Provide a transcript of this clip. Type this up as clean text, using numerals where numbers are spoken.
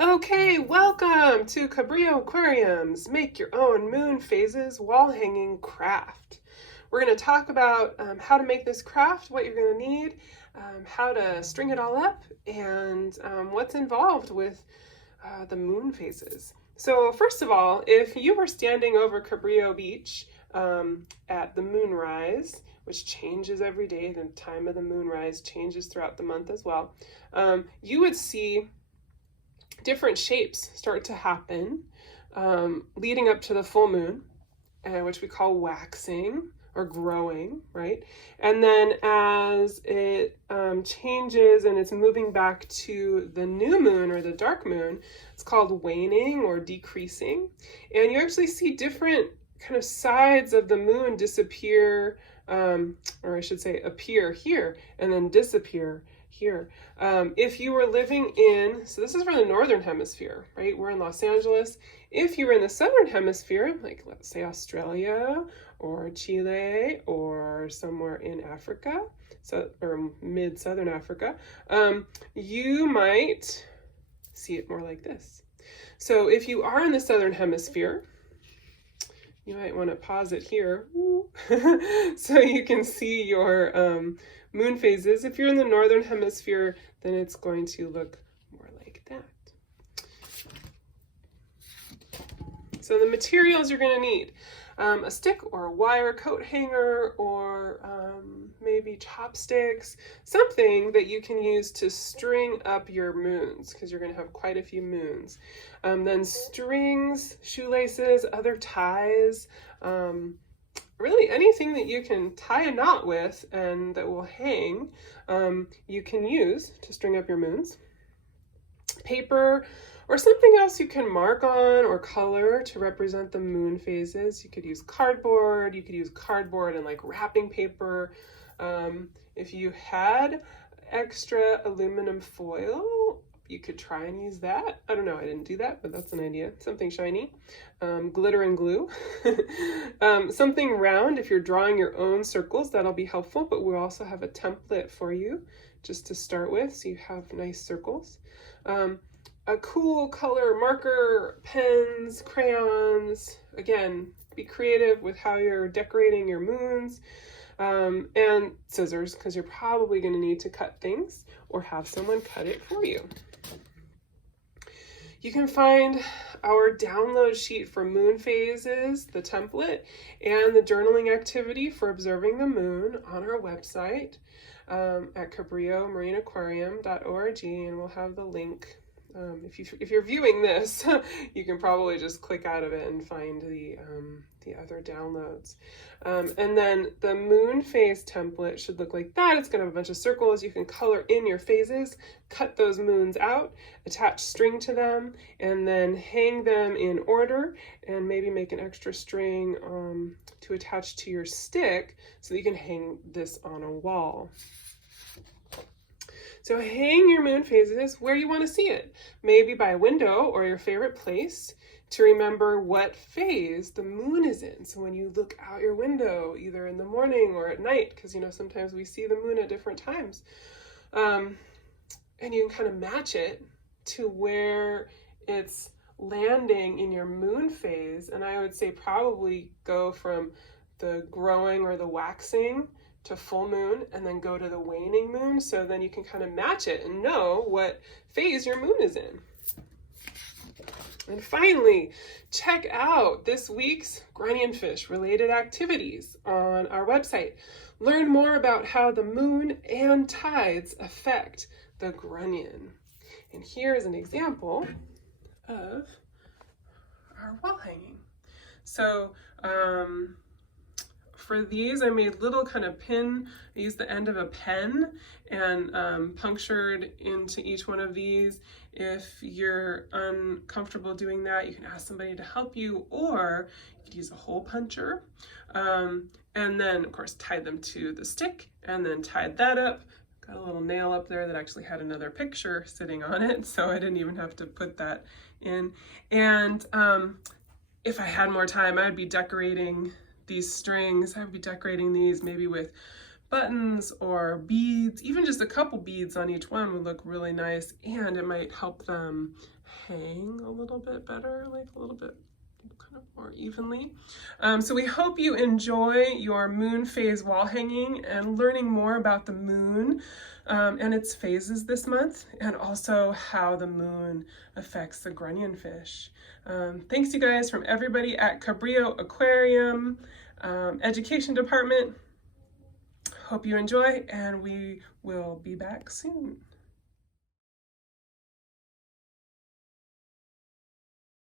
Okay, welcome to Cabrillo Aquariums. Make your own moon phases wall hanging craft. We're going to talk about how to make this craft, what you're going to need, how to string it all up, and what's involved with the moon phases. So first of all, if you were standing over Cabrillo Beach at the moonrise, which changes every day, the time of the moonrise changes throughout the month as well, you would see different shapes start to happen leading up to the full moon, which we call waxing or growing, right? And then as it changes and it's moving back to the new moon or the dark moon, it's called waning or decreasing. And you actually see different kind of sides of the moon disappear, or I should say appear here and then disappear here. If you were living in, so this is for the northern hemisphere, right? We're in Los Angeles. If you were in the southern hemisphere, like let's say Australia or Chile or somewhere in Africa, or mid-southern Africa, you might see it more like this. So if you are in the southern hemisphere, you might want to pause it here so you can see your moon phases. If you're in the northern hemisphere, then it's going to look more like that. So the materials you're going to need: a stick or a wire coat hanger, or maybe chopsticks, something that you can use to string up your moons, because you're going to have quite a few moons. Then strings, shoelaces, other ties, really anything that you can tie a knot with and that will hang, you can use to string up your moons. Paper or something else you can mark on or color to represent the moon phases. You could use cardboard, and like wrapping paper. If you had extra aluminum foil, you could try and use that. I don't know, I didn't do that, but that's an idea. Something shiny. Glitter and glue. Something round if you're drawing your own circles, that'll be helpful, but we'll also have a template for you just to start with, so you have nice circles. A cool color marker, pens, crayons. Again, be creative with how you're decorating your moons. And scissors, because you're probably going to need to cut things or have someone cut it for you. You can find our download sheet for moon phases, the template, and the journaling activity for observing the moon on our website at cabrillomarineaquarium.org, and we'll have the link. If you're viewing this, you can probably just click out of it and find the other downloads. And then the moon phase template should look like that. It's going to have a bunch of circles. You can color in your phases, cut those moons out, attach string to them, and then hang them in order, and maybe make an extra string to attach to your stick so that you can hang this on a wall. So hang your moon phases where you want to see it, maybe by a window or your favorite place, to remember what phase the moon is in. So when you look out your window, either in the morning or at night, because sometimes we see the moon at different times, and you can kind of match it to where it's landing in your moon phase. And I would say probably go from the growing or the waxing to full moon, and then go to the waning moon, so then you can kind of match it and know what phase your moon is in. And finally, check out this week's Grunionfish related activities on our website. Learn more about how the moon and tides affect the grunion. And here is an example of our wall hanging. So, for these, I made little kind of pin. I used the end of a pen and punctured into each one of these. If you're uncomfortable doing that, you can ask somebody to help you, or you could use a hole puncher. And then, of course, tie them to the stick, and then tied that up. Got a little nail up there that actually had another picture sitting on it, so I didn't even have to put that in. And if I had more time, I'd be decorating these strings. I would be decorating these maybe with buttons or beads. Even just a couple beads on each one would look really nice, and it might help them hang a little bit better, like a little bit kind of more evenly. So we hope you enjoy your moon phase wall hanging and learning more about the moon and its phases this month, and also how the moon affects the grunion fish. Thanks you guys from everybody at Cabrillo Aquarium Education Department. Hope you enjoy, and we will be back soon.